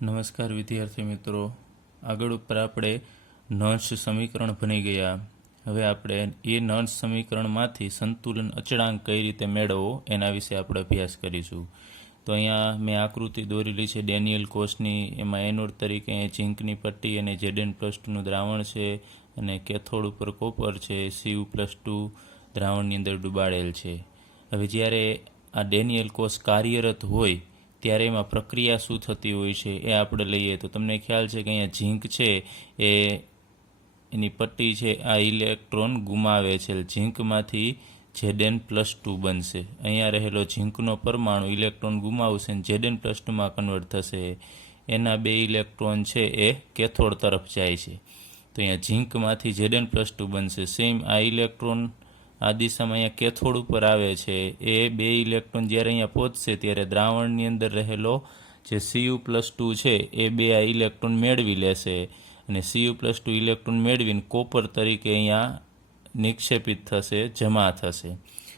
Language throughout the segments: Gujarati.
નમસ્કાર વિદ્યાર્થી મિત્રો, આગળ ઉપર આપણે નર્સ સમીકરણ ભણી ગયા. હવે આપણે એ નર્સ સમીકરણમાંથી સંતુલન અચળાંક કઈ રીતે મેળવવો એના વિશે આપણે અભ્યાસ કરીશું. તો અહીંયા મેં આકૃતિ દોરેલી છે ડેનિયલ કોષની. એમાં એનોડ તરીકે ઝીંકની પટ્ટી અને Zn+2નું દ્રાવણ છે અને કેથોડ ઉપર કોપર છે, Cu+2 દ્રાવણની અંદર ડૂબાડેલ છે. હવે જ્યારે આ ડેનિયલ કોષ કાર્યરત હોય ત્યારે એમાં પ્રક્રિયા શું થતી હોય છે એ આપણે લઈએ. તો તમને ખ્યાલ છે કે અહીંયા ઝીંક છે એ એની પટ્ટી છે, આ ઇલેક્ટ્રોન ગુમાવે છે. ઝીંકમાંથી Zn+2 બનશે. અહીંયા રહેલો ઝીંકનો પરમાણુ ઇલેક્ટ્રોન ગુમાવશે અને Zn+2માં કન્વર્ટ થશે. એના 2 ઇલેક્ટ્રોન છે એ કેથોડ તરફ જાય છે. તો અહીંયા ઝીંકમાંથી Zn+2 બનશે. સેમ આ ઇલેક્ટ્રોન આ દિશામાં અહીંયા કેથોડ ઉપર આવે છે. એ 2 ઇલેક્ટ્રોન જ્યારે અહીંયા પહોંચશે ત્યારે દ્રાવણની અંદર રહેલો જે Cu+2 છે એ 2 આ ઇલેક્ટ્રોન મેળવી લેશે અને Cu+2 ઇલેક્ટ્રોન મેળવીને કોપર તરીકે અહીંયા નિક્ષેપિત થશે, જમા થશે.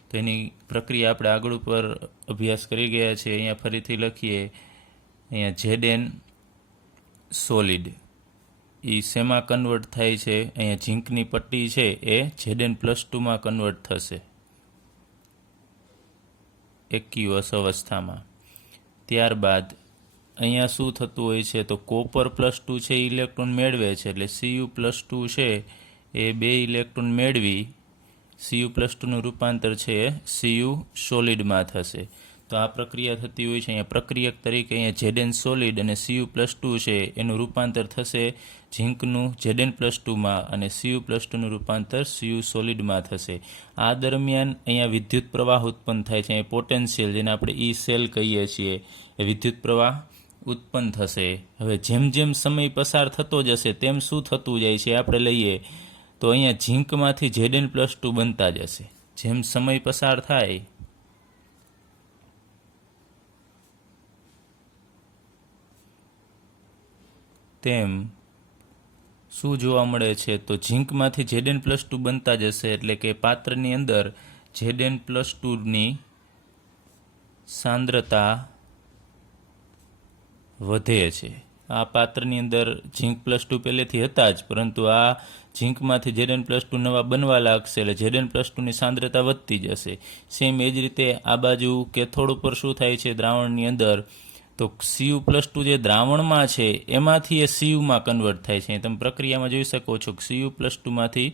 તો એની પ્રક્રિયા આપણે આગળ ઉપર અભ્યાસ કરી ગયા છે. અહીંયા ફરીથી લખીએ. અહીંયા Zn સોલિડ એ શેમાં કન્વર્ટ થાય છે? અહીંયા ઝીંકની પટ્ટી છે એ Zn+2માં કન્વર્ટ થશે એક્યુઅસ અવસ્થામાં. ત્યારબાદ અહીંયા શું થતું હોય છે? તો કોપર+2 છે એ ઇલેક્ટ્રોન મેળવે છે એટલે Cu+2 છે એ 2 ઇલેક્ટ્રોન મેળવી Cu+2નું રૂપાંતર છે એ Cu સોલિડમાં થશે. તો આ પ્રક્રિયા થતી હોય છે. અહીંયા પ્રક્રિયક તરીકે અહીંયા Zn સોલિડ અને Cu+2 છે એનું રૂપાંતર થશે ઝીંકનું Zn+2માં અને Cu+2નું રૂપાંતર Cu સોલિડમાં થશે. આ દરમિયાન અહીંયા વિદ્યુત પ્રવાહ ઉત્પન્ન થાય છે. અહીંયા પોટેન્શિયલ, જેને આપણે ઈ સેલ કહીએ છીએ, એ વિદ્યુત પ્રવાહ ઉત્પન્ન થશે. હવે જેમ જેમ સમય પસાર થતો જશે તેમ શું થતું જાય છે આપણે લઈએ. તો અહીંયા ઝીંકમાંથી Zn+2 બનતા જશે. જેમ સમય પસાર થાય તેમ શું જોવા મળે છે? તો ઝીંકમાંથી Zn+2 બનતા જશે એટલે કે પાત્રની અંદર Zn+2ની સાંદ્રતા વધે છે. આ પાત્રની અંદર ઝીંક+2 પહેલેથી હતા જ, પરંતુ આ ઝીંકમાંથી Zn+2 નવા બનવા લાગશે એટલે Zn+2ની સાંદ્રતા વધતી જશે. સેમ એ જ રીતે આ બાજુ કેથોડ ઉપર શું થાય છે દ્રાવણની અંદર? તો Cu+2 જે દ્રાવણમાં છે એમાંથી એ Cuમાં કન્વર્ટ થાય છે. તમે પ્રક્રિયામાં જોઈ શકો છો કે Cu+2માંથી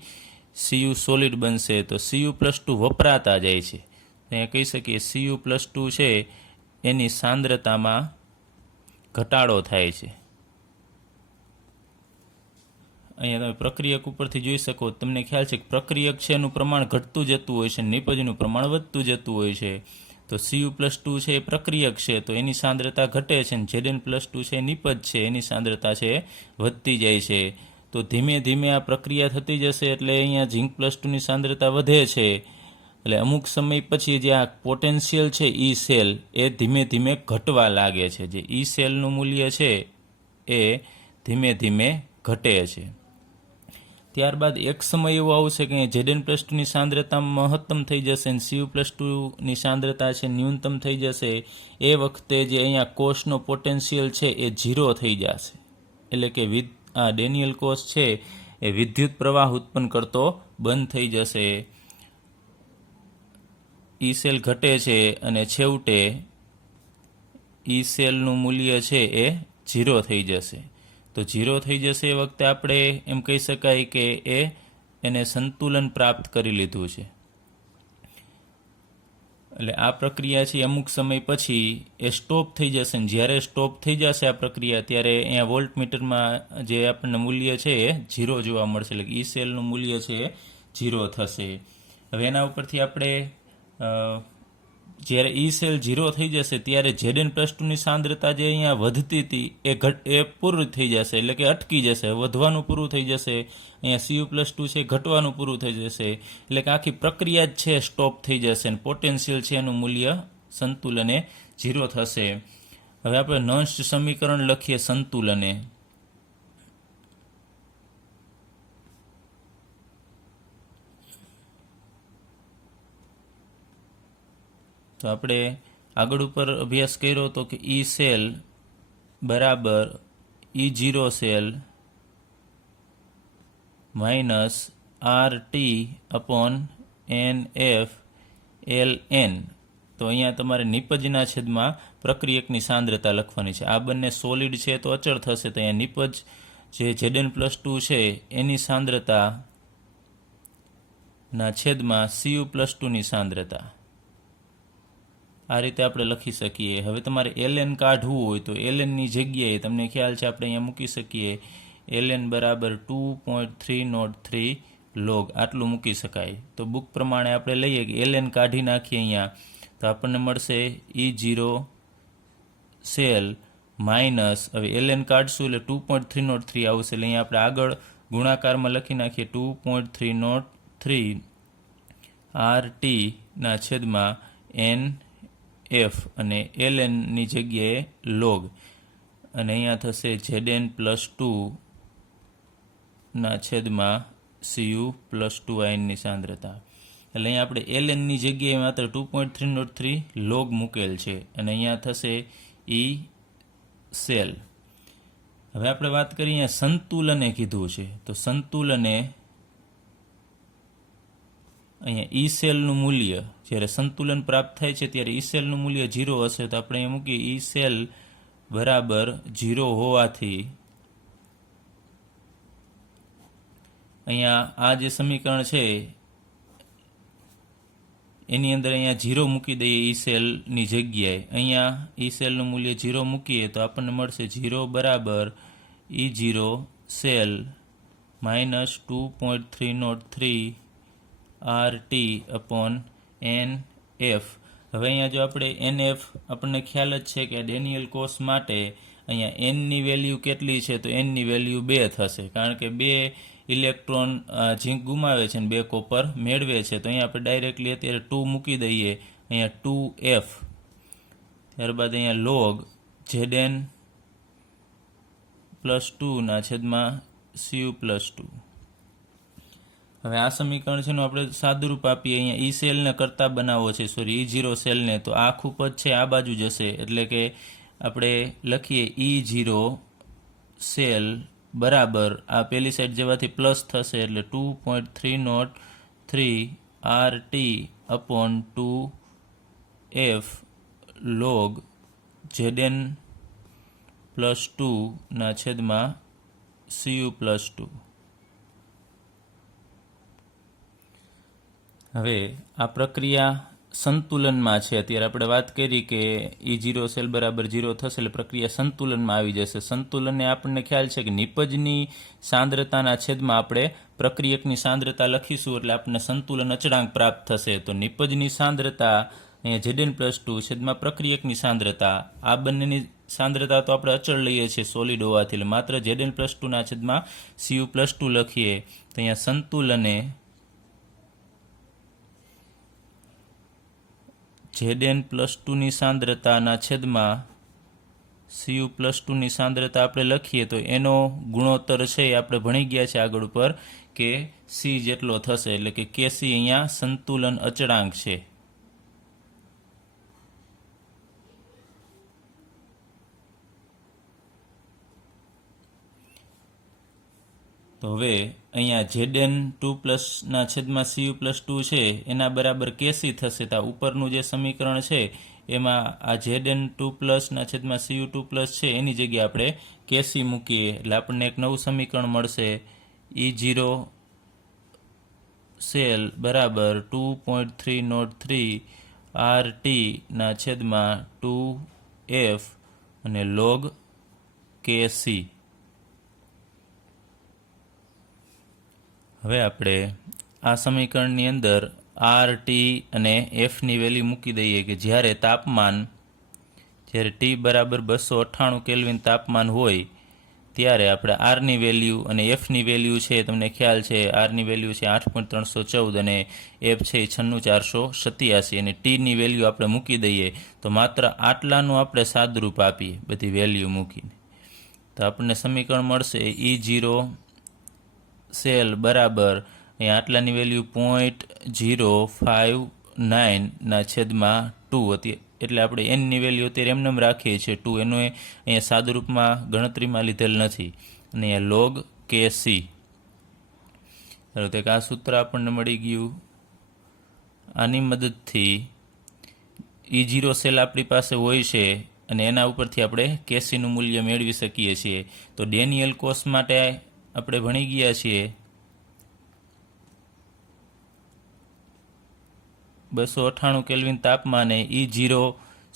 Cu સોલિડ બનશે. તો Cu+2 વપરાતા જાય છે. અહીંયા કહી શકીએ Cu+2 છે એની સાંદ્રતામાં ઘટાડો થાય છે. અહીંયા તમે પ્રક્રિયક ઉપરથી જોઈ શકો, તમને ખ્યાલ છે કે પ્રક્રિયક છે એનું પ્રમાણ ઘટતું જતું હોય છે, નિપજનું પ્રમાણ વધતું જતું હોય છે. તો Cu+2 છે એ પ્રક્રિયક છે તો એની સાંદ્રતા ઘટે છે અને Zn+2 છે એ નિપજ છે એની સાંદ્રતા છે વધતી જાય છે. તો ધીમે ધીમે આ પ્રક્રિયા થતી જશે એટલે અહીંયા ઝીંક+2ની સાંદ્રતા વધે છે. એટલે અમુક સમય પછી જે આ પોટેન્શિયલ છે ઈ સેલ એ ધીમે ધીમે ઘટવા લાગે છે. જે ઈ સેલનું મૂલ્ય છે એ ધીમે ધીમે ઘટે છે. ત્યારબાદ એક સમય એવો આવશે કે Zn+2ની સાંદ્રતા મહત્તમ થઈ જશે અને Cu+2ની સાંદ્રતા છે ન્યૂનતમ થઈ જશે. એ વખતે જે અહીંયા કોષનો પોટેન્શિયલ છે એ 0 થઈ જશે. એટલે કે આ ડેનિયલ કોષ છે એ વિદ્યુત પ્રવાહ ઉત્પન્ન કરતો બંધ થઈ જશે. ઈ સેલ ઘટે છે અને છેવટે ઈ સેલનું મૂલ્ય છે એ 0 થઈ જશે. તો 0 થઈ જશે એ વખતે આપણે એમ કહી શકાય કે એને સંતુલન પ્રાપ્ત કરી લીધું છે. એટલે આ પ્રક્રિયા છે અમુક સમય પછી એ સ્ટોપ થઈ જશે અને જ્યારે સ્ટોપ થઈ જશે આ પ્રક્રિયા ત્યારે અહીંયા વોલ્ટમીટરમાં જે આપણને મૂલ્ય છે એ 0 જોવા મળશે. એટલે ઈ સેલનું મૂલ્ય છે એ 0 થશે. હવે એના ઉપરથી આપણે જ્યારે ઈ સેલ 0 થઈ જશે ત્યારે Zn+2ની સાંદ્રતા જે અહીંયા વધતી હતી એ પૂરું થઈ જશે, એટલે કે અટકી જશે, વધવાનું પૂરું થઈ જશે. અહીંયા Cu+2 છે ઘટવાનું પૂરું થઈ જશે. એટલે કે આખી પ્રક્રિયા જ છે સ્ટોપ થઈ જશે અને પોટેન્શિયલ છે એનું મૂલ્ય સંતુલને 0 થશે. હવે આપણે નર્સ સમીકરણ લખીએ સંતુલને. તો આપણે આગળ ઉપર અભ્યાસ કર્યો હતો કે ઈ સેલ બરાબર E0 cell minus RT upon NF LN. તો અહીંયા તમારે નિપજના છેદમાં પ્રક્રિયકની સાંદ્રતા લખવાની છે. આ બંને સોલિડ છે તો અચળ થશે, તો અહીંયા નિપજ જે Zn+2 છે એની સાંદ્રતા ના છેદમાં Cu+2 ની સાંદ્રતા. આ રીતે આપણે લખી શકીએ. હવે તમારે ln કાઢવું હોય તો ln ની જગ્યાએ તમને ખ્યાલ છે આપણે અહીંયા મૂકી શકીએ ln બરાબર 2.303 log આટલું મૂકી શકાય. તો બુક પ્રમાણે આપણે લઈએ કે ln કાઢી નાખીએ અહીંયા તો આપણને મળશે E0 સેલ માઇનસ, હવે ln કાઢશું એટલે 2.303 આવશે, એટલે અહીંયા આપણે આગળ ગુણાકારમાં લખી નાખીએ 2.303 RT ના છેદમાં NF અને ln ની જગ્યાએ log, અને અહીંયા થશે Zn+2 ના છેદમાં Cu+2 આયનની સાંદ્રતા. એટલે અહીંયા આપણે ln ની જગ્યાએ માત્ર 2.303 log મૂકેલ છે, અને અહીંયા થશે E સેલ. હવે આપણે વાત કરીએ અહીંયા સંતુલને કીધું છે, તો સંતુલને અહીંયા E સેલનું મૂલ્ય જ્યારે સંતુલન પ્રાપ્ત થાય છે ત્યારે E સેલનું મૂલ્ય 0 હશે, તો આપણે અહીંયા મૂકીએ E સેલ બરાબર 0 હોવાથી અહીંયા આ જે સમીકરણ છે એની અંદર અહીંયા 0 મૂકી દઈએ E સેલની જગ્યાએ. અહીંયા E સેલનું મૂલ્ય 0 મૂકીએ તો આપણને મળશે 0 બરાબર E0 cell minus 2.303 RT upon NF. હવે અહીંયા જો આપણે NF આપણને ખ્યાલ જ છે કે ડેનિયલ કોષ માટે અહીંયા N ની વેલ્યુ કેટલી છે, તો N ની વેલ્યુ 2 થશે, કારણ કે 2 ઇલેક્ટ્રોન ઝીંક ગુમાવે છે અને 2 કોપર મેળવે છે. તો અહીંયા આપણે ડાયરેક્ટલી અત્યારે 2 મૂકી દઈએ, અહીંયા 2F, ત્યારબાદ અહીંયા log Zn+2 ના છેદમાં Cu+2. હવે આ સમીકરણ છે આપણે સાદુરૂપ આપીએ, અહીંયા E સેલને કરતા બનાવવો છે, E0 સેલને, તો આ આખું પદ છે આ બાજુ જશે, એટલે કે આપણે લખીએ E0 સેલ બરાબર આ પેલી સાઈડ જવાથી પ્લસ થશે એટલે 2.303 RT upon 2F log Zn+2 ના છેદમાં Cu+2. હવે આ પ્રક્રિયા સંતુલનમાં છે. અત્યારે આપણે વાત કરી કે E0 સેલ બરાબર 0 થશે એટલે પ્રક્રિયા સંતુલનમાં આવી જશે. સંતુલનને આપણને ખ્યાલ છે કે નિપજની સાંદ્રતાના છેદમાં આપણે પ્રક્રિયકની સાંદ્રતા લખીશું એટલે આપણને સંતુલન અચળાંક પ્રાપ્ત થશે. તો નિપજની સાંદ્રતા અહીંયા Zn+2 છેદમાં પ્રક્રિયકની સાંદ્રતા, આ બંનેની સાંદ્રતા તો આપણે અચળ લઈએ છીએ સોલિડ હોવાથી, એટલે માત્ર Zn+2 ના છેદમાં Cu+2 લખીએ. તો અહીંયા સંતુલને Zn+2 ની સાંદ્રતાના છેદમાં Cu+2 ની સાંદ્રતા આપણે લખીએ તો એનો ગુણોત્તર છે એ આપણે ભણી ગયા છે આગળ ઉપર કે C જેટલો થશે, એટલે કે Kc અહીંયા સંતુલન અચળાંક છે. તો હવે અહીંયા Zn2+ ના છેદમાં Cu+2 છે એના બરાબર Kc થશે. તો ઉપરનું જે સમીકરણ છે એમાં આ Zn2+ ના છેદમાં Cu2+ છે એની જગ્યાએ આપણે Kc મૂકીએ એટલે આપણને એક નવું સમીકરણ મળશે. E0 સેલ બરાબર 2.303 RT ના છેદમાં 2F અને log Kc. હવે આપણે આ સમીકરણની અંદર RT અને Fની વેલ્યુ મૂકી દઈએ કે જ્યારે T બરાબર 298 કેલ્વિન તાપમાન હોય ત્યારે આપણે Rની વેલ્યુ અને Fની વેલ્યુ છે તમને ખ્યાલ છે, Rની વેલ્યુ છે 8.314 અને F છે 96487 અને Tની વેલ્યુ આપણે મૂકી દઈએ તો માત્ર આટલાનું આપણે સાદરૂપ આપીએ બધી વેલ્યુ મૂકીને તો આપણને સમીકરણ મળશે E0 સેલ બરાબર અહીંયા આટલાની વેલ્યુ 0.059 ના છેદમાં 2 એટલે આપણે એનની વેલ્યુ અત્યારે એમને એમ રાખીએ છીએ 2, એનું અહીંયા સાદુરૂપમાં ગણતરીમાં લીધેલ નથી. અને અહીંયા log KC. ચાલો તો આ સૂત્ર આપણને મળી ગયું. આની મદદથી E0 સેલ આપણી પાસે હોય છે અને એના ઉપરથી આપણે કેસીનું મૂલ્ય મેળવી શકીએ છીએ. તો ડેનિયલ કોસ માટે આપણે ભણી ગયા છીએ 298 કેલ્વિન તાપમાને E0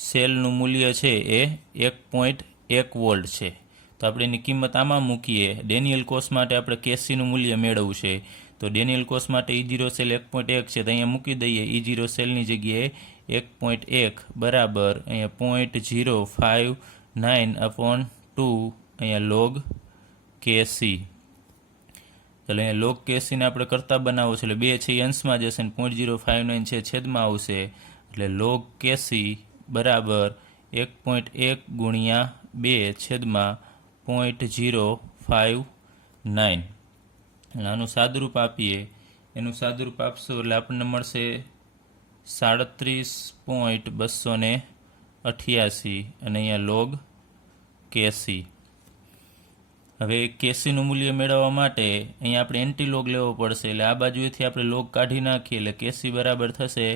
સેલનું મૂલ્ય છે એ 1.1 વોલ્ટ છે. તો આપણે એની કિંમત આમાં મૂકીએ. ડેનિયલ કોસ માટે આપણે કેસીનું મૂલ્ય મેળવવું છે. તો ડેનિયલ કોસ માટે E0 સેલ 1.1 છે, તો અહીંયા મૂકી દઈએ. E0 સેલની જગ્યાએ 1.1 બરાબર અહીંયા 0.059/2 અહીંયા log KC. ચાલો અહીંયા log KC ને આપણે કરતા બનાવો છે એટલે 2 છે એ અંશમાં જશે ને 0.059 છે છેદમાં આવશે. એટલે log KC બરાબર 1.1 ગુણ્યા 2 છેદમાં 0.059. આનું સાદુરૂપ આપીએ. એનું સાદુરૂપ આપશું એટલે આપણને મળશે 37.288 અને અહીંયા log KC. હવે કેસીનું મૂલ્ય મેળવવા માટે અહીંયા આપણે એન્ટીલોગ લેવો પડશે. એટલે આ બાજુએથી આપણે લોગ કાઢી નાખીએ એટલે કેસી બરાબર થશે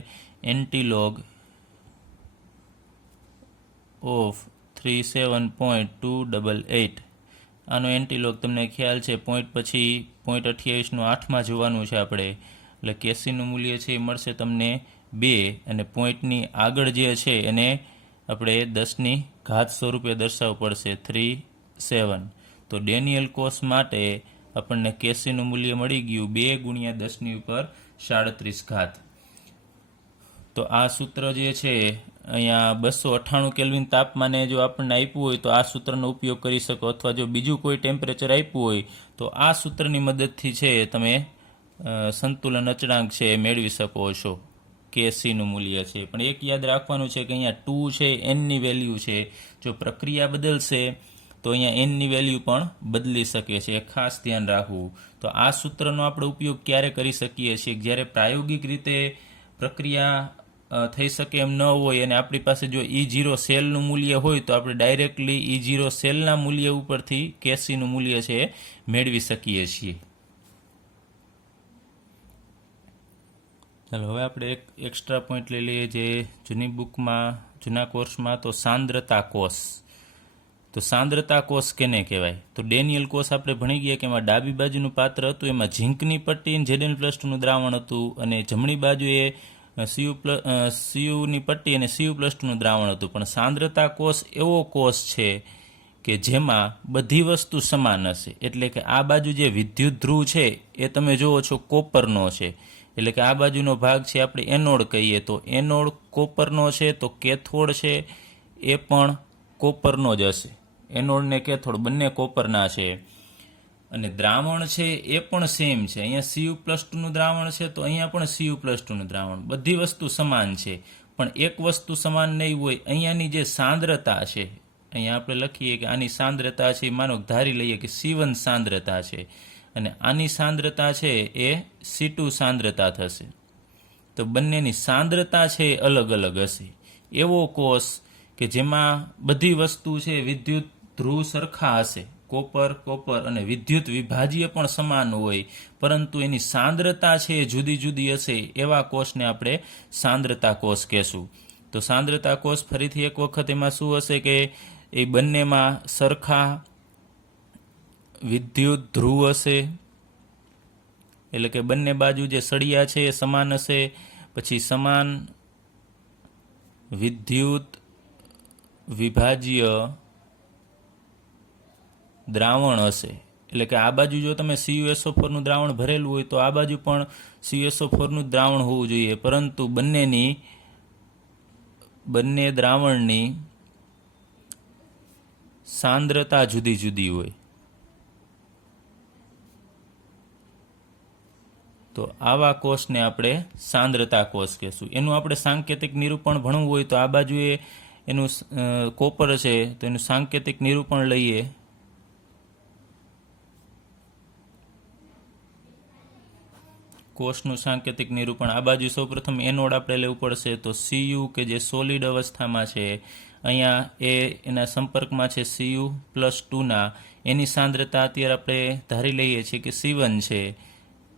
એન્ટીલોગ ઓફ 37.288. આનો એન્ટીલોગ તમને ખ્યાલ છે, પોઈન્ટ પછી 0.28નું 8માં જોવાનું છે આપણે. એટલે કેસીનું મૂલ્ય છે એ મળશે તમને 2 અને પોઈન્ટની આગળ જે છે એને આપણે 10ની ઘાત સ્વરૂપે દર્શાવવું પડશે 37. તો ડેનિયલ કોસ માટે આપણને કેસીનું મૂલ્ય મળી ગયું 2 ગુણ્યા 10ની ઉપર 37 તો આ સૂત્ર જે છે અહીંયા 298 કેલ્વિન તાપમાને જો આપણને આપ્યું હોય તો આ સૂત્રનો ઉપયોગ કરી શકો, અથવા જો બીજું કોઈ ટેમ્પરેચર આપ્યું હોય તો આ સૂત્રની મદદથી છે તમે સંતુલન અચળાંક છે એ મેળવી શકો છો. કેસીનું મૂલ્ય છે પણ એક યાદ રાખવાનું છે કે અહીંયા 2 છે એનની વેલ્યુ છે. જો પ્રક્રિયા બદલશે તો અહીંયા એનની વેલ્યુ પણ બદલી શકે છે, ખાસ ધ્યાન રાખવું. તો આ સૂત્રનો આપણે ઉપયોગ ક્યારે કરી શકીએ છીએ? જ્યારે પ્રાયોગિક રીતે પ્રક્રિયા થઈ શકે એમ ન હોય અને આપણી પાસે જો E0 સેલનું મૂલ્ય હોય તો આપણે ડાયરેક્ટલી E0 સેલના મૂલ્ય ઉપરથી કેસીનું મૂલ્ય છે મેળવી શકીએ છીએ. ચાલો હવે આપણે એક એક્સ્ટ્રા પોઈન્ટ લઈ લઈએ જે જૂની બુકમાં જૂના કોર્સમાં તો સાંદ્રતા કોષ. તો સાંદ્રતા કોષ કેને કહેવાય? તો ડેનિયલ કોષ આપણે ભણી ગયા કે એમાં ડાબી બાજુનું પાત્ર હતું એમાં ઝીંકની પટ્ટી Zn+2નું દ્રાવણ હતું અને જમણી બાજુએ Cu ની પટ્ટી અને Cu+2નું દ્રાવણ હતું. પણ સાંદ્રતા કોષ એવો કોષ છે કે જેમાં બધી વસ્તુ સમાન હશે. એટલે કે આ બાજુ જે વિદ્યુત ધ્રુવ છે એ તમે જુઓ છો કોપરનો છે, એટલે કે આ બાજુનો ભાગ છે આપણે એનોડ કહીએ તો એનોડ કોપરનો છે, તો કેથોડ છે એ પણ કોપરનો જ હશે. એનોડ ને કેથોડ બંને કોપરના છે. અને દ્રાવણ છે એ પણ સેમ છે. અહીંયા Cu+2નું દ્રાવણ છે તો અહીંયા પણ Cu+2નું દ્રાવણ. બધી વસ્તુ સમાન છે પણ એક વસ્તુ સમાન નહીં હોય. અહીંયાની જે સાંદ્રતા છે, અહીંયા આપણે લખીએ કે આની સાંદ્રતા છે માનો ધારી લઈએ કે C1 સાંદ્રતા છે અને આની સાંદ્રતા છે એ C2 સાંદ્રતા થશે. તો બંનેની સાંદ્રતા છે એ અલગ અલગ હશે. એવો કોષ કે જેમાં બધી વસ્તુ છે વિદ્યુત ધ્રુવ સરખા હશે, કોપર અને વિદ્યુત વિભાજ્ય પણ સમાન હોય, પરંતુ એની સાંદ્રતા છે એ જુદી જુદી હશે. એવા કોષને આપણે સાંદ્રતા કોષ કહેશું. તો સાંદ્રતા કોષ ફરીથી એક વખત એમાં શું હશે કે એ બંનેમાં સરખા વિદ્યુત ધ્રુવ હશે, એટલે કે બંને બાજુ જે સળિયા છે એ સમાન હશે. પછી સમાન વિદ્યુત વિભાજ્ય દ્રાવણ હશે. એટલે કે આ બાજુ જો તમે CuSO4નું દ્રાવણ ભરેલું હોય તો આ બાજુ પણ CuSO4નું દ્રાવણ હોવું જોઈએ, પરંતુ બંને દ્રાવણની સાંદ્રતા જુદી જુદી હોય. તો આવા કોષને આપણે સાંદ્રતા કોષ કહેશું. એનું આપણે સાંકેતિક નિરૂપણ ભણવું હોય તો આ બાજુએ એનું કોપર છે તો એનું સાંકેતિક નિરૂપણ લઈએ. કોષનું સાંકેતિક નિરૂપણ. આ બાજુ સૌપ્રથમ એનોડ આપણે લેવું પડશે. તો Cu કે જે સોલિડ અવસ્થામાં છે, અહીંયા એના સંપર્કમાં છે Cu+2ના, એની સાંદ્રતા અત્યારે આપણે ધારી લઈએ છીએ કે C1 છે.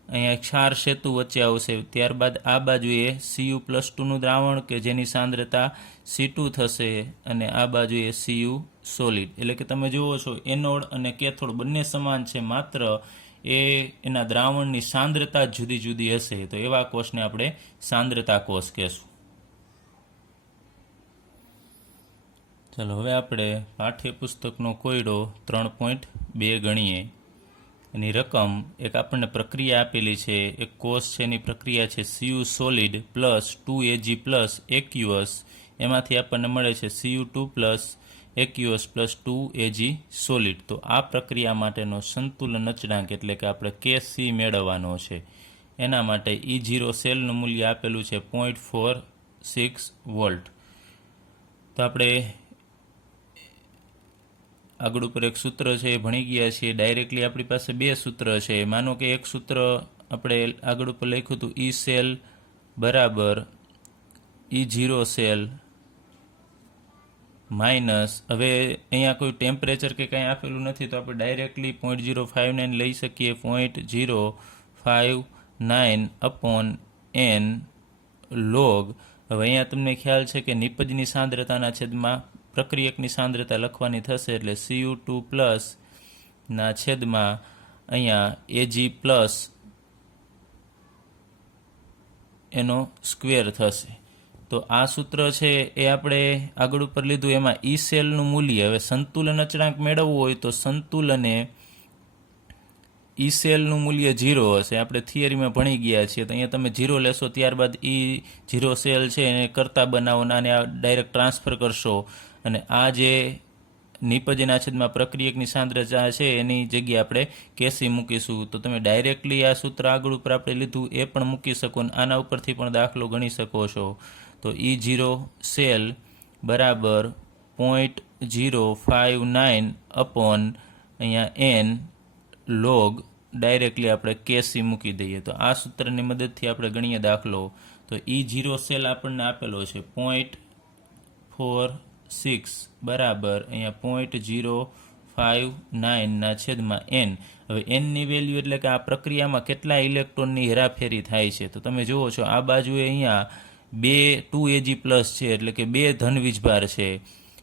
અહીંયા ક્ષાર સેતુ વચ્ચે આવશે. ત્યારબાદ આ બાજુએ Cu+2નું દ્રાવણ કે જેની સાંદ્રતા C2 થશે, અને આ બાજુએ Cu સોલિડ. એટલે કે તમે જુઓ છો એનોડ અને કેથોડ બંને સમાન છે, માત્ર એના દ્રાવણની સાંદ્રતા જુદી જુદી હશે. તો એવા કોષને આપણે સાંદ્રતા કોષ કહેશું. ચાલો હવે આપણે પાઠ્યપુસ્તકનો કોયડો 3.2 ગણીએ. એની રકમ, એક આપણને પ્રક્રિયા આપેલી છે, એક કોષ છે, એની પ્રક્રિયા છે Cu solid plus 2Ag plus aqueous. એમાંથી આપણને મળે છે Cu2 plus aqueous plus 2Ag solid. તો આ પ્રક્રિયા માટેનો સંતુલન અચળાંક એટલે કે આપણે Kc મેળવવાનો છે. એના માટે E0 સેલનું મૂલ્ય આપેલું છે 0.46 વોલ્ટ. તો આપણે આગળ ઉપર એક સૂત્ર છે એ ભણી ગયા છીએ. ડાયરેક્ટલી આપણી પાસે બે સૂત્ર છે. માનો કે એક સૂત્ર આપણે આગળ ઉપર લખ્યું હતું E સેલ બરાબર E0 સેલ માઇનસ, હવે અહીંયા કોઈ ટેમ્પરેચર કે કંઈ આપેલું નથી, તો આપણે ડાયરેક્ટલી 0.059 લઈ શકીએ. 0.059/n log. હવે અહીંયા તમને ખ્યાલ છે કે નિપજની સાંદ્રતાના છેદમાં પ્રક્રિયકની સાંદ્રતા લખવાની થશે, એટલે Cu2 પ્લસ ના છેદમાં અહીંયા Ag પ્લસ એનો સ્ક્વેર થશે. તો આ સૂત્ર છે એ આપણે આગળ ઉપર લીધું. એમાં ઈ સેલનું મૂલ્ય, હવે સંતુલન અચળાંક મેળવવું હોય તો સંતુલને ઈ સેલનું મૂલ્ય 0 હશે. આપણે થિયરીમાં ભણી ગયા છીએ. તો અહીંયા તમે 0 લેશો, ત્યારબાદ E0 સેલ છે એને કરતા બનાવો અને આ ડાયરેક્ટ ટ્રાન્સફર કરશો, અને આ જે નિપજના છેદમાં પ્રક્રિયકની સાંદ્રતા છે એની જગ્યાએ આપણે કેસી મૂકીશું. તો તમે ડાયરેક્ટલી આ સૂત્ર આગળ ઉપર આપણે લીધું એ પણ મૂકી શકો, અને આના ઉપરથી પણ દાખલો ગણી શકો છો. તો E0 સેલ બરાબર 0.059 અહીંયા n log, ડાયરેક્ટલી આપણે કેસી મૂકી દઈએ. તો આ સૂત્રની મદદથી આપણે ગણીએ દાખલો. તો E0 સેલ આપણને આપેલો છે 0.46 બરાબર અહીંયા 0.059 છેદમાં n. હવે nની વેલ્યુ એટલે કે આ પ્રક્રિયામાં કેટલા ઇલેક્ટ્રોનની હેરાફેરી થાય છે. તો તમે જુઓ છો આ બાજુએ અહીંયા 2Ag પ્લસ છે, એટલે કે 2 ધન વીજભાર છે,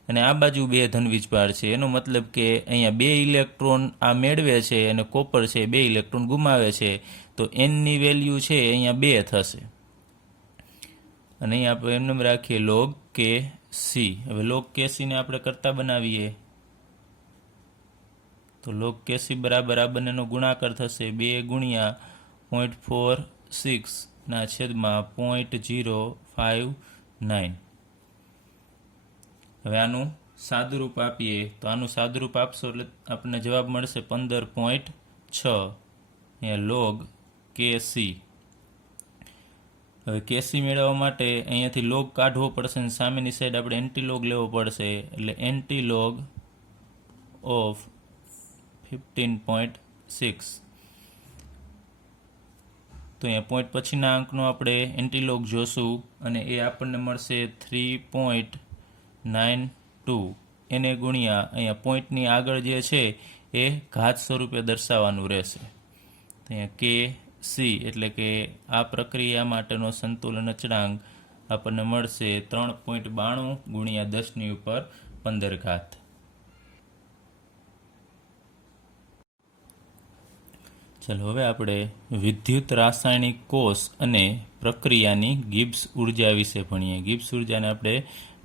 અને આ બાજુ 2 ધન વીજભાર છે. એનો મતલબ કે અહીંયા 2 ઇલેક્ટ્રોન આ મેળવે છે અને કોપર છે 2 ઇલેક્ટ્રોન ગુમાવે છે. તો nની વેલ્યુ છે અહીંયા 2 થશે, અને અહીંયા આપણે એમ રાખીએ log Kc. હવે log Kc ને આપણે કરતા બનાવીએ તો log Kc બરાબર આ બંનેનો ગુણાકાર થશે 2 ગુણ્યા 0.46 ના છેદમાં 0.059. હવે આનું સાદુરૂપ આપીએ તો આનું સાદુરૂપ આપશો એટલે આપણને જવાબ મળશે 15.6 અહીંયા log Kc. હવે કેસી મેળવવા માટે અહીંયાથી લોગ કાઢવો પડશે, અને સામેની સાઈડ આપણે એન્ટીલોગ લેવો પડશે, એટલે એન્ટીલોગ ઓફ 15.6. તો અહીંયા પોઈન્ટ પછીના અંકનો આપણે એન્ટીલોગ જોશું, અને એ આપણને મળશે 3.92. એને ગુણ્યા અહીંયા પોઈન્ટની આગળ જે છે એ ઘાત સ્વરૂપે દર્શાવવાનું રહેશે. તો અહીંયા Kc એટલે કે આ પ્રક્રિયા માટેનો સંતુલન અચળાંક આપણને મળશે 3.92 ગુણ્યા 10⁻15. ચાલો હવે આપણે વિદ્યુત રાસાયણિક કોષ અને પ્રક્રિયાની ગિબ્સ ઉર્જા વિશે ભણીએ. ગિબ્સ ઉર્જાને આપણે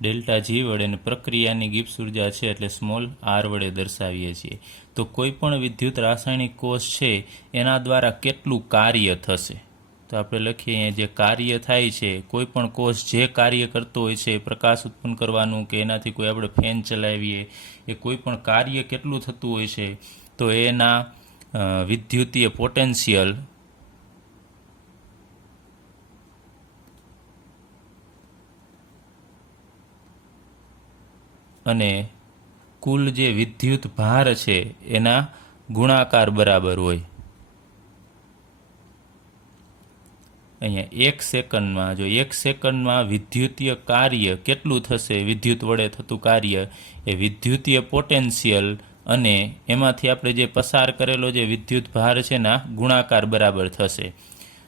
ડેલ્ટા જી વડે, અને પ્રક્રિયાની ગિબ્સ ઉર્જા છે એટલે સ્મોલ આર વડે દર્શાવીએ છીએ. તો કોઈ પણ વિદ્યુત રાસાયણિક કોષ છે એના દ્વારા કેટલું કાર્ય થશે, તો આપણે લખીએ અહીંયા જે કાર્ય થાય છે, કોઈ પણ કોષ જે કાર્ય કરતો હોય છે, પ્રકાશ ઉત્પન્ન કરવાનું કે એનાથી કોઈ આપણે ફેન ચલાવીએ, એ કોઈ પણ કાર્ય કેટલું થતું હોય છે, તો એના વિદ્યુતીય પોટેન્શિયલ અને કુલ જે વિદ્યુત ભાર છે એના ગુણાકાર બરાબર હોય. અહીંયા 1 સેકન્ડમાં, જો 1 સેકન્ડમાં વિદ્યુતીય કાર્ય કેટલું થશે, વિદ્યુત વડે થતું કાર્ય, એ વિદ્યુતીય પોટેન્શિયલ અને એમાંથી આપણે જે પસાર કરેલો જે વિદ્યુત ભાર છે ના ગુણાકાર બરાબર થશે.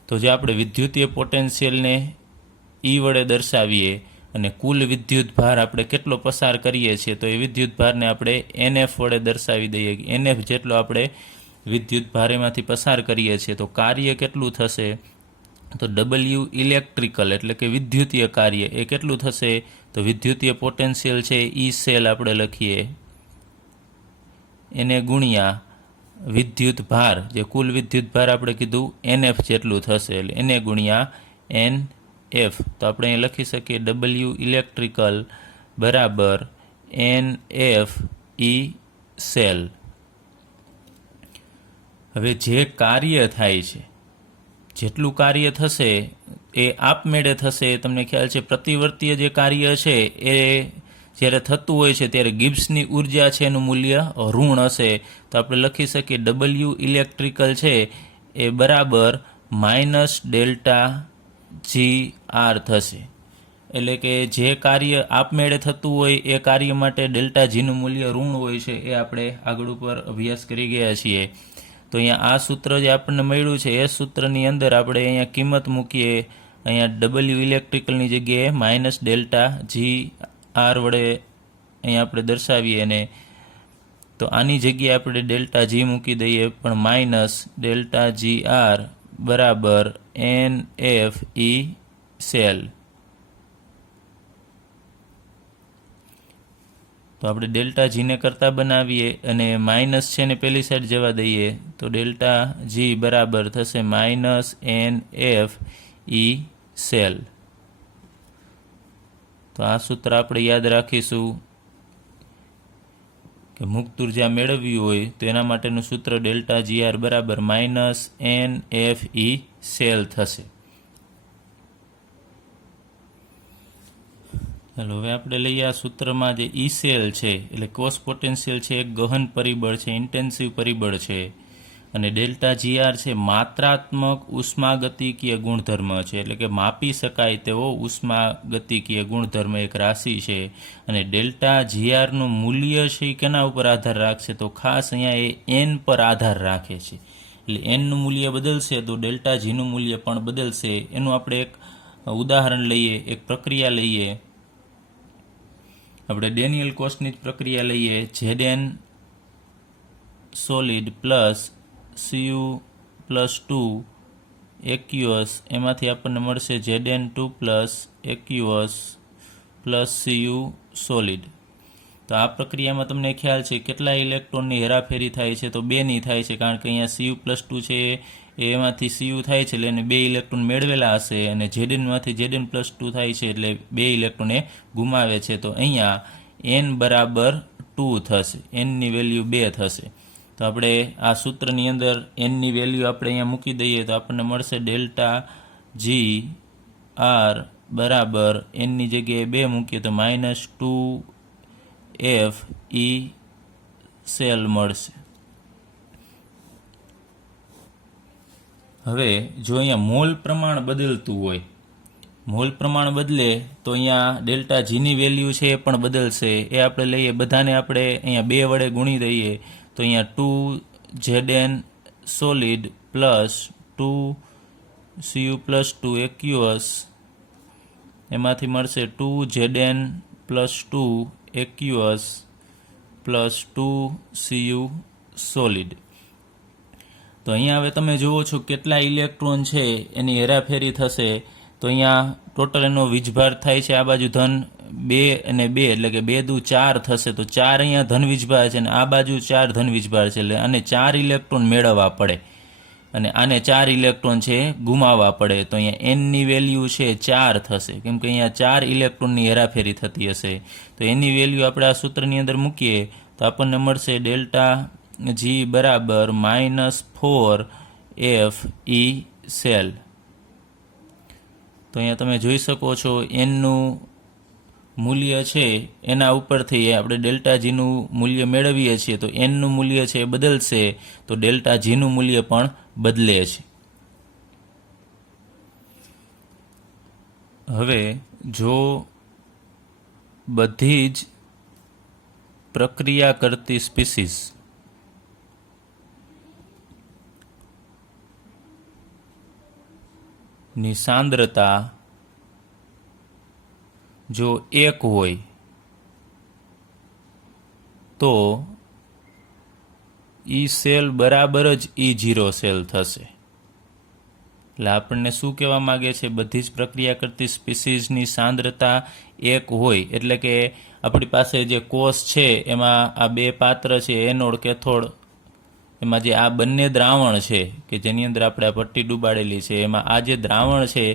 તો જે આપણે વિદ્યુતીય પોટેન્શિયલને E વડે દર્શાવીએ અને કુલ વિદ્યુત ભાર આપણે કેટલો પસાર કરીએ છીએ, તો એ વિદ્યુત ભારને આપણે NF વડે દર્શાવી દઈએ. NF જેટલો આપણે વિદ્યુત ભાર એમાંથી પસાર કરીએ છીએ, તો કાર્ય કેટલું થશે, તો W ઇલેક્ટ્રિકલ એટલે કે વિદ્યુતીય કાર્ય એ કેટલું થશે, તો વિદ્યુતીય પોટેન્શિયલ છે E સેલ આપણે લખીએ એને ગુણ્યા વિદ્યુત ભાર, જે કુલ વિદ્યુત ભાર આપણે કીધું NF જેટલું થશે, એટલે એને ગુણ્યા NF. તો આપણે અહીં લખી શકીએ W ઇલેક્ટ્રિકલ બરાબર NF E સેલ. હવે જે કાર્ય થાય છે, જેટલું કાર્ય થશે એ આપમેળે થશે. તમને ખ્યાલ છે પ્રતિવર્તીય જે કાર્ય છે એ જ્યારે થતું હોય છે ત્યારે ગિબ્સની ઉર્જા છે એનું મૂલ્ય ઋણ હશે. તો આપણે લખી શકીએ W ઇલેક્ટ્રિકલ છે એ બરાબર -ΔGR થશે. એટલે કે જે કાર્ય આપમેળે થતું હોય એ કાર્ય માટે ΔGનું મૂલ્ય ઋણ હોય છે, એ આપણે આગળ ઉપર અભ્યાસ કરી ગયા છીએ. તો અહીંયા આ સૂત્ર જે આપણને મળ્યું છે એ સૂત્રની અંદર આપણે અહીંયા કિંમત મૂકીએ. અહીંયા W ઇલેક્ટ્રિકલની જગ્યાએ -ΔGR વડે અહીંયા આપણે દર્શાવીએ, અને તો આની જગ્યાએ આપણે ΔG મૂકી દઈએ, પણ -ΔGR બરાબર NF E સેલ. તો આપણે ΔGને કરતા બનાવીએ અને માઇનસ છે ને પેલી સાઈડ જવા દઈએ, તો ΔG બરાબર થશે -NF E સેલ. તો આ સૂત્ર આપણે યાદ રાખીશું કે મુક્ત ઉર્જા મેળવવી હોય તો એના માટેનું સૂત્ર ΔGR બરાબર -NF E સેલ થશે. ચાલો હવે આપણે લઈએ આ સૂત્રમાં જે E સેલ છે એટલે કોસ પોટેન્શિયલ છે, એક ગહન પરિબળ છે, ઇન્ટેન્સિવ પરિબળ છે, અને ΔGR છે માત્રાત્મક ઉષ્માગતિકીય ગુણધર્મ છે, એટલે કે માપી શકાય તેવો ઉષ્માગતિકીય ગુણધર્મ એક રાશિ છે. અને ΔGRનું મૂલ્ય છે એ કેના ઉપર આધાર રાખશે, તો ખાસ અહીંયા એ N પર આધાર રાખે છે. એટલે Nનું મૂલ્ય બદલશે તો ΔGનું મૂલ્ય પણ બદલશે. એનું આપણે એક ઉદાહરણ લઈએ, એક પ્રક્રિયા લઈએ. આપણે ડેનિયલ કોસ્ટની જ પ્રક્રિયા લઈએ. Zn solid plus Cu+2 aqueous, એમાંથી આપણને મળશે Zn2 plus aqueous plus Cu solid. તો આ પ્રક્રિયામાં તમને ખ્યાલ છે કેટલા ઇલેક્ટ્રોનની હેરાફેરી થાય છે, તો 2ની થાય છે, કારણ કે અહીંયા Cu+2 છે એમાંથી Cu થાય છે એટલે એને 2 ઇલેક્ટ્રોન મેળવેલા હશે, અને Znમાંથી Zn+2 થાય છે એટલે 2 ઇલેક્ટ્રોન એ ગુમાવે છે. તો અહીંયા N બરાબર 2 થશે, Nની વેલ્યુ 2 થશે. તો આપણે આ સૂત્રની અંદર Nની વેલ્યુ આપણે અહીંયા મૂકી દઈએ તો આપણને મળશે ΔGR બરાબર Nની જગ્યાએ 2 મૂકીએ તો -2F E સેલ મળશે. હવે જો અહીંયા મોલ પ્રમાણ બદલતું હોય, મોલ પ્રમાણ બદલે તો અહીંયા ΔGની વેલ્યુ છે એ પણ બદલશે. એ આપણે લઈએ, બધાને આપણે અહીંયા 2 વડે ગુણી દઈએ તો અહીંયા 2Zn solid plus 2Cu+2 aqueous, એમાંથી મળશે 2Zn+2 aqueous plus 2Cu solid. તો અહીંયા હવે તમે જુઓ છો કેટલા ઇલેક્ટ્રોન છે એની હેરાફેરી થશે. તો અહીંયા ટોટલ એનો વીજભાર થાય છે આ બાજુ ધન 2 અને 2 એટલે કે 2 દુ 4 થશે. તો 4 અહીંયા ધન વીજભાર છે અને આ બાજુ 4 ધન વીજભાર છે, એટલે આને 4 ઇલેક્ટ્રોન મેળવવા પડે અને આને 4 ઇલેક્ટ્રોન છે ગુમાવવા પડે. તો અહીંયા Nની વેલ્યુ છે 4 થશે, કેમ કે અહીંયા 4 ઇલેક્ટ્રોનની હેરાફેરી થતી હશે. તો એની વેલ્યુ આપણે આ સૂત્રની અંદર મૂકીએ તો આપણને મળશે ΔG બરાબર -4F E સેલ. તો અહીંયા તમે જોઈ શકો છો Nનું મૂલ્ય છે એના ઉપરથી આપણે ΔGનું મૂલ્ય મેળવીએ છીએ, તો Nનું મૂલ્ય છે એ બદલશે તો ΔGનું મૂલ્ય પણ બદલે છે. હવે જો બધી જ પ્રક્રિયા કરતી સ્પીસીસ ની સાંદ્રતા જો 1 હોય તો ઈ સેલ બરાબર જ E0 સેલ થશે. એટલે આપણને શું કહેવા માગે છે? બધી જ પ્રક્રિયા કરતી સ્પીસીઝની સાંદ્રતા 1 હોય એટલે કે આપણી પાસે જે કોષ છે એમાં આ બે પાત્ર છે, એનોડ કેથોડ, એમાં જે આ બંને દ્રાવણ છે કે જેની અંદર આપણે આ પટ્ટી ડૂબાડેલી છે, એમાં આ જે દ્રાવણ છે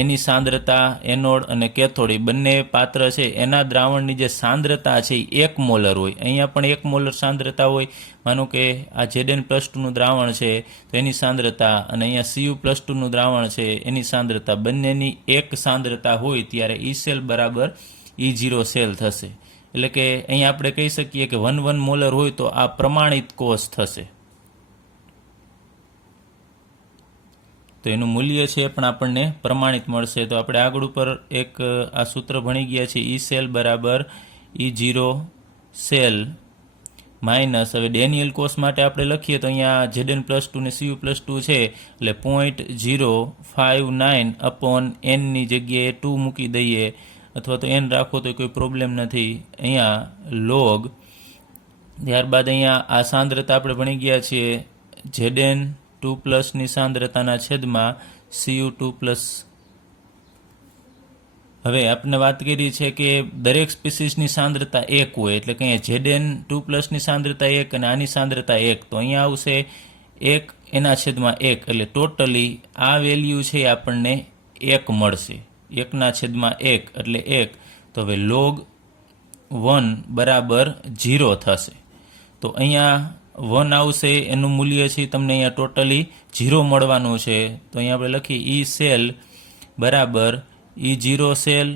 એની સાંદ્રતા એનોડ અને કેથોડ એ બંને પાત્ર છે એના દ્રાવણની જે સાંદ્રતા છે એ 1 મોલર હોય. અહીંયા પણ 1 મોલર સાંદ્રતા હોય. માનો કે આ Zn+2 નું દ્રાવણ છે તો એની સાંદ્રતા અને અહીંયા Cu+2 નું દ્રાવણ છે એની સાંદ્રતા બંનેની 1 સાંદ્રતા હોય ત્યારે ઈ સેલ બરાબર E0 સેલ થશે. એટલે કે અહીંયા આપણે કહી શકીએ કે 1 મોલર હોય તો આ પ્રમાણિત કોષ થશે. તો એનું મૂલ્ય છે પણ આપણને પ્રમાણિત મળશે. તો આપણે આગળ ઉપર એક આ સૂત્ર ભણી ગયા છીએ, ઈ સેલ બરાબર E0 સેલ માઇનસ, હવે ડેનિયલ કોષ માટે આપણે લખીએ તો અહીંયા Zn+2 ને Cu+2 છે એટલે 0.059 અપોન nની જગ્યાએ 2 મૂકી દઈએ અથવા તો n રાખો તો કોઈ પ્રોબ્લેમ નથી. અહીંયા લોગ, ત્યારબાદ અહીંયા આ સાંદ્રતા આપણે ભણી ગયા છીએ Zn2+ ની સાંદ્રતાના છેદમાં Cu2+. હવે આપણે વાત કરી છે કે દરેક સ્પીસીસની સાંદ્રતા 1 હોય એટલે કે અહીંયા Zn2+ ની સાંદ્રતા 1 અને આની સાંદ્રતા 1, તો અહીંયા આવશે 1 એના છેદમાં 1 એટલે ટોટલી આ વેલ્યુ છે આપણને 1 મળશે. 1 ના છેદમાં 1 એટલે 1. તો હવે log 1 બરાબર 0 થશે. તો અહીંયા 1 આવશે, એનું મૂલ્ય છે તમને અહીંયા ટોટલી 0 મળવાનું છે. તો અહીંયા આપણે લખીએ ઈ સેલ બરાબર E0 સેલ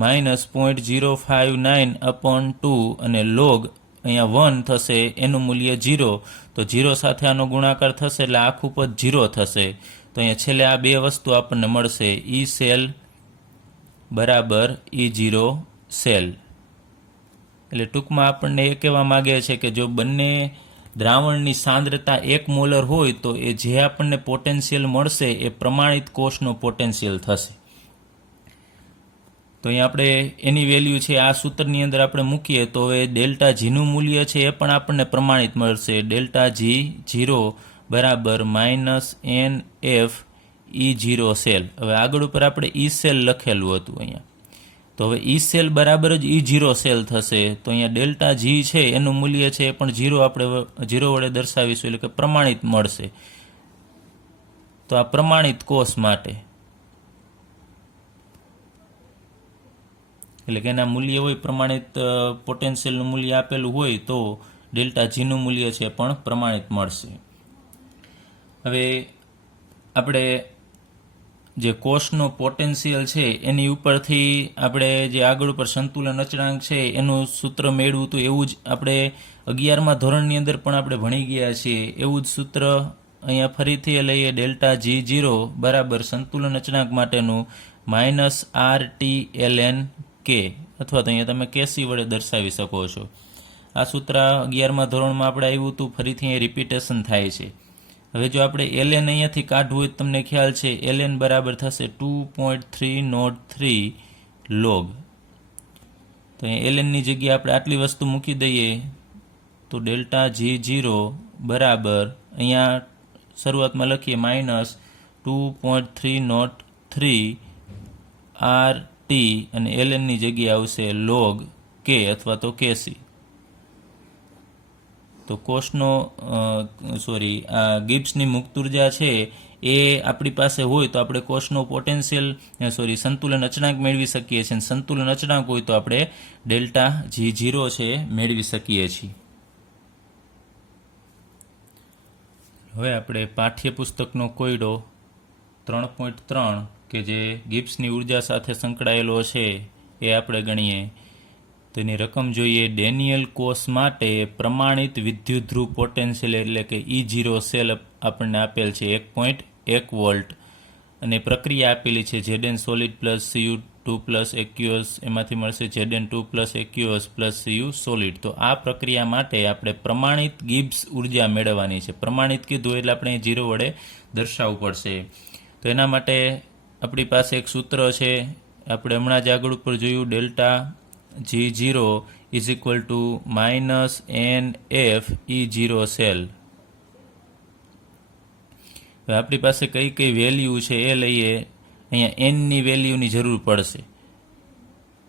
માઇનસ 0.059 અપોન 2 અને લોગ અહીંયા 1 થશે, એનું મૂલ્ય 0. તો 0 સાથે આનો ગુણાકાર થશે એટલે આખું પદ 0 થશે. તો અહીંયા છેલ્લે આ બે વસ્તુ આપણને મળશે, ઈ સેલ બરાબર E0 સેલ. એટલે ટૂંકમાં આપણને એ કહેવા માગે છે કે જો બંને દ્રાવણની સાંદ્રતા 1 મોલર હોય તો એ જે આપણને પોટેન્શિયલ મળશે એ પ્રમાણિત કોષનો પોટેન્શિયલ થશે. તો અહીંયા આપણે એની વેલ્યુ છે આ સૂત્રની અંદર આપણે મૂકીએ તો એ ડેલ્ટા જીનું મૂલ્ય છે એ પણ આપણને પ્રમાણિત મળશે. ડેલ્ટા જી 0 બરાબર -NF E0 સેલ. હવે આગળ ઉપર આપણે ઈ સેલ લખેલું હતું અહીંયા, તો હવે ઈ સેલ બરાબર જ E0 સેલ થશે. તો અહીંયા ડેલ્ટા જી છે એનું મૂલ્ય છે એ પણ 0 આપણે 0 વડે દર્શાવીશું એટલે કે પ્રમાણિત મળશે. તો આ પ્રમાણિત કોષ માટે એટલે કે એના મૂલ્ય હોય પ્રમાણિત પોટેન્શિયલનું મૂલ્ય આપેલું હોય તો ડેલ્ટા જીનું મૂલ્ય છે પણ પ્રમાણિત મળશે. હવે આપણે જે કોષનો પોટેન્શિયલ છે એની ઉપરથી આપણે જે આગળ ઉપર સંતુલન અચળાંક છે એનું સૂત્ર મેળવ્યું હતું એવું જ આપણે 11મા ધોરણની અંદર પણ આપણે ભણી ગયા છીએ. એવું જ સૂત્ર અહીંયા ફરીથી લઈએ, ડેલ્ટા G0 બરાબર સંતુલન અચળાંક માટેનું -RT ln K, અથવા તો અહીંયા તમે Kc વડે દર્શાવી શકો છો. આ સૂત્ર 11મા ધોરણમાં આપણે આવ્યું હતું, ફરીથી અહીં રિપીટેશન થાય છે. હવે જો આપણે ln અહીંયાથી કાઢવું હોય તો તમને ખ્યાલ છે ln બરાબર થશે 2.303 log. તો અહીંયા ln ની જગ્યાએ આપણે આટલી વસ્તુ મૂકી દઈએ તો ડેલ્ટા G0 બરાબર અહીંયા શરૂઆતમાં લખીએ -2.303 RT અને ln ની જગ્યાએ આવશે log K અથવા તો Kc. તો કોષનો આ ગિબ્સની મુક્ત ઉર્જા છે એ આપણી પાસે હોય તો આપણે કોષનો પોટેન્શિયલ સંતુલન અચળાંક મેળવી શકીએ છીએ, અને સંતુલન અચળાંક હોય તો આપણે ડેલ્ટા G0 છે મેળવી શકીએ છીએ. હવે આપણે પાઠ્યપુસ્તકનો કોયડો 3.3 કે જે ગિબ્સની ઉર્જા સાથે સંકળાયેલો છે એ આપણે ગણીએ. તેની રકમ જોઈએ. ડેનિયલ કોષ માટે પ્રમાણિત વિદ્યુતધ્રુવ પોટેન્શિયલ એટલે કે E0 સેલ આપણને આપેલ છે 1.1 વોલ્ટ અને પ્રક્રિયા આપેલી છે Zn solid plus Cu2 plus aqueous, એમાંથી મળશે Zn2 plus aqueous plus Cu solid. તો આ પ્રક્રિયા માટે આપણે પ્રમાણિત ગિબ્સ ઉર્જા મેળવવાની છે. પ્રમાણિત કીધું એટલે આપણે 0 વડે દર્શાવવું પડશે. તો એના માટે આપણી પાસે એક સૂત્ર છે, આપણે હમણાં જ આગળ ઉપર જોયું, delta G0 is equal to minus NF E0 cell. હવે આપણી પાસે કઈ કઈ વેલ્યુ છે એ લઈએ. અહીંયા એનની વેલ્યુની જરૂર પડશે.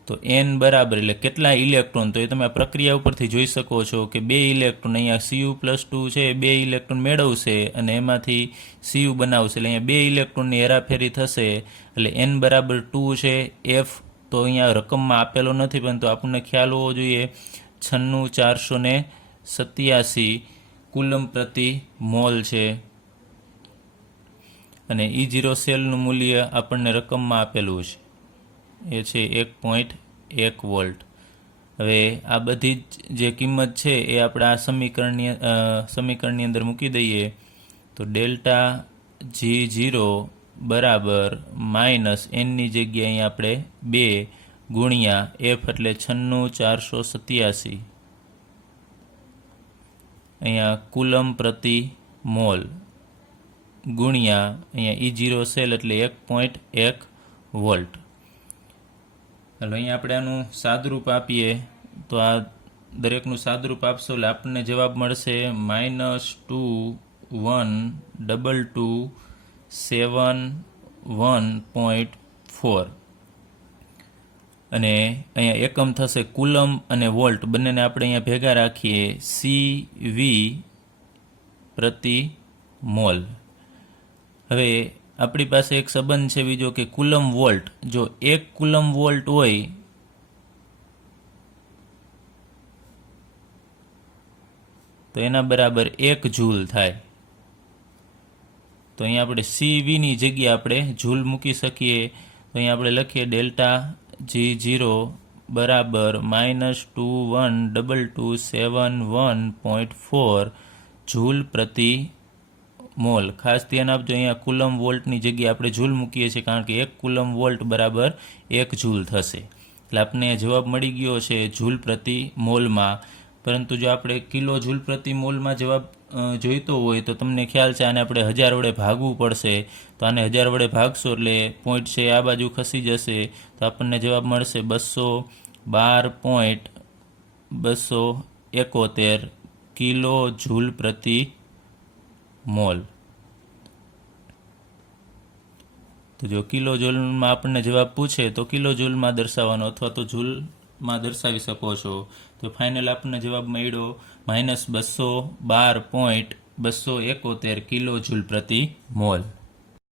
તો એન બરાબર એટલે કેટલા ઇલેક્ટ્રોન, તો એ તમે આ પ્રક્રિયા ઉપરથી જોઈ શકો છો કે 2 ઇલેક્ટ્રોન, અહીંયા Cu+2 છે, 2 ઇલેક્ટ્રોન મેળવશે અને એમાંથી Cu બનાવશે, એટલે અહીંયા 2 ઇલેક્ટ્રોનની હેરાફેરી થશે, એટલે એન બરાબર 2 છે. એફ તો અહીંયા રકમમાં આપેલો નથી, પરંતુ આપણને ખ્યાલ હોવો જોઈએ 96487 કુલમ પ્રતિ મોલ છે. અને E0 સેલનું મૂલ્ય આપણને રકમમાં આપેલું છે, એ છે 1.1 વોલ્ટ. હવે આ બધી જ જે કિંમત છે એ આપણે આ સમીકરણની અંદર મૂકી દઈએ. તો ડેલ્ટા G0 બરાબર માઇનસ એનની જગ્યાએ અહીં આપણે 2 ગુણ્યા એફ એટલે 96487 અહીંયા કુલમ પ્રતિ મોલ ગુણ્યા અહીંયા E0 સેલ એટલે 1.1 વોલ્ટ. હાલો અહીંયા આપણે આનું સાદરૂપ આપીએ તો આ દરેકનું સાદરૂપ આપશો એટલે આપણને જવાબ મળશે -212271.4 અને અહીંયા એકમ થશે કુલમ અને વોલ્ટ, બંનેને આપણે અહીંયા ભેગા રાખીએ CV પ્રતિ મોલ. હવે આપણી પાસે એક સંબંધ છે બીજો કે કુલમ વોલ્ટ. જો 1 કુલમ વોલ્ટ હોય તો એના બરાબર 1 જૂલ થાય. તો અહીંયા આપણે CVની જગ્યાએ આપણે જૂલ મૂકી શકીએ. તો અહીંયા આપણે લખીએ ડેલ્ટા G0 બરાબર -212271.4 જૂલ પ્રતિ મોલ. ખાસ ધ્યાન આપજો, અહીંયા કુલમ વોલ્ટની જગ્યાએ આપણે જૂલ મૂકીએ છીએ, કારણ કે 1 કુલમ વોલ્ટ બરાબર 1 જૂલ થશે. એટલે આપણને જવાબ મળી ગયો છે જૂલ પ્રતિ મોલમાં. પરંતુ જો આપણે કિલો જૂલ પ્રતિ મોલમાં જવાબ જોઈતો હોય તો તમને ખ્યાલ છે આને આપણે 1000 વડે ભાગવું પડશે. તો આને 1000 વડે ભાગશો એટલે પોઈન્ટ છે આ બાજુ ખસી જશે, તો આપણને જવાબ મળશે 212.271 કિલો જૂલ પ્રતિ મોલ. તો જો કિલો જૂલમાં આપણને જવાબ પૂછે તો કિલો જૂલમાં દર્શાવવાનો અથવા તો જૂલમાં દર્શાવી શકો છો. તો ફાઇનલ આપણને જવાબ મળ્યો -212.271 કિલો જૂલ પ્રતિ મોલ.